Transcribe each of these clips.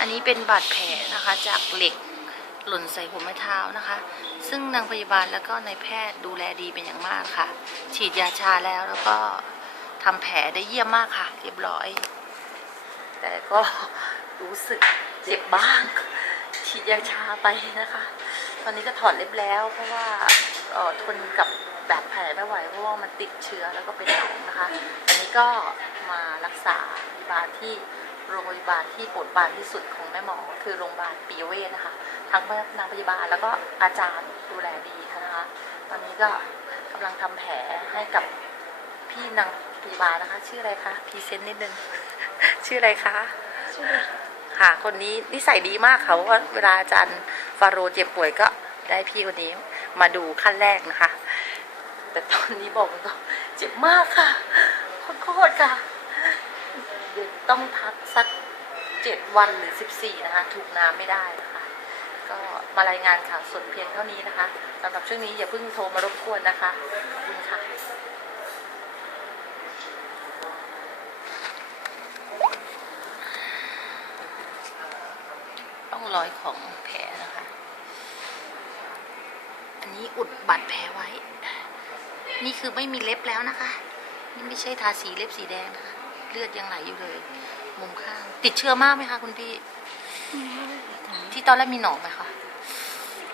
อันนี้เป็นบาดแผลนะคะจากเหล็กหล่นใส่หัวแม่เท้านะคะ ซึ่งนางพยาบาลแล้วก็นายแพทย์ดูแลดีเป็นอย่างมากค่ะ ฉีดยาชาแล้วแล้วก็ทำแผลได้เยี่ยมมากค่ะ เรียบร้อย แต่ก็รู้สึกเจ็บบ้าง ฉีดยาชาไปนะคะ ตอนนี้ก็ถอดเล็บแล้ว เพราะว่าออทนกับแบบแผลไม่ไหวเพราะว่ามันติดเชื้อแล้วก็เป็นหนองนะคะ อันนี้ก็มารักษาพยาบาลที่ โรงพยาบาลที่โปรดปรานที่สุดของแม่หมอ คือโรงพยาบาลปิยเวชนะคะ ทั้งนางพยาบาลแล้วก็อาจารย์ดูแลดีนะคะ ตอนนี้ก็กำลังทำแผลให้กับพี่นางพยาบาลนะคะ ชื่ออะไรคะพรีเซนต์นิดนึง ชื่ออะไรคะค่ะคนนี้นิสัยดีมากค่ะเพราะว่าเวลาอาจารย์ฟาโรห์เจ็บป่วยก็ได้พี่คนนี้มาดูขั้นแรกนะคะ แต่ตอนนี้บอกตรงๆเจ็บมากค่ะโคตรๆค่ะ เดี๋ยวต้องพักสักเจ็ดวันหรือสิบสี่นะคะ ถูกน้ำไม่ได้นะคะ ก็มารายงานข่าวสดเพียงเท่านี้นะคะสำหรับช่วงนี้อย่าเพิ่งโทรมารบกวนนะคะขอบคุณค่ะต้องรอยของแผลนะคะ อันนี้อุดบาดแผลไว้ นี่คือไม่มีเล็บแล้วนะคะ นี่ไม่ใช่ทาสีเล็บสีแดงนะคะ เลือดยังไหลอยู่เลย มุมข้าง ติดเชื้อมากไหมคะคุณพี่ ที่ตอนแรกมีหนองไหมคะ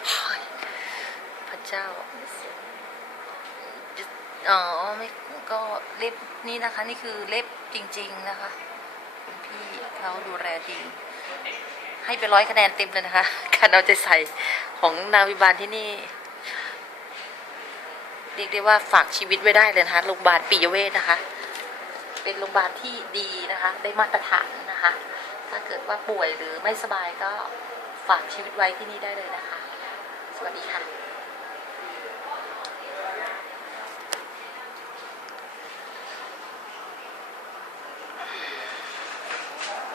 เฮ้ยพระเจ้าอ๋อไม่ก็เล็บนี่นะคะ นี่คือเล็บจริง ๆนะคะคุณพี่เขาดูแลดีให้ไปร้อยคะแนนเต็มเลยนะคะ การเอาใจใส่ของนางวิบาลที่นี่เรียกได้ว่าฝากชีวิตไว้ได้เลยนะคะโรงพยาบาลปิยเวชนะคะ เป็นโรงพยาบาลที่ดีนะคะ ได้มาตรฐานนะคะ ถ้าเกิดว่าป่วยหรือไม่สบายก็ฝากชีวิตไว้ที่นี่ได้เลยนะคะ สวัสดีค่ะ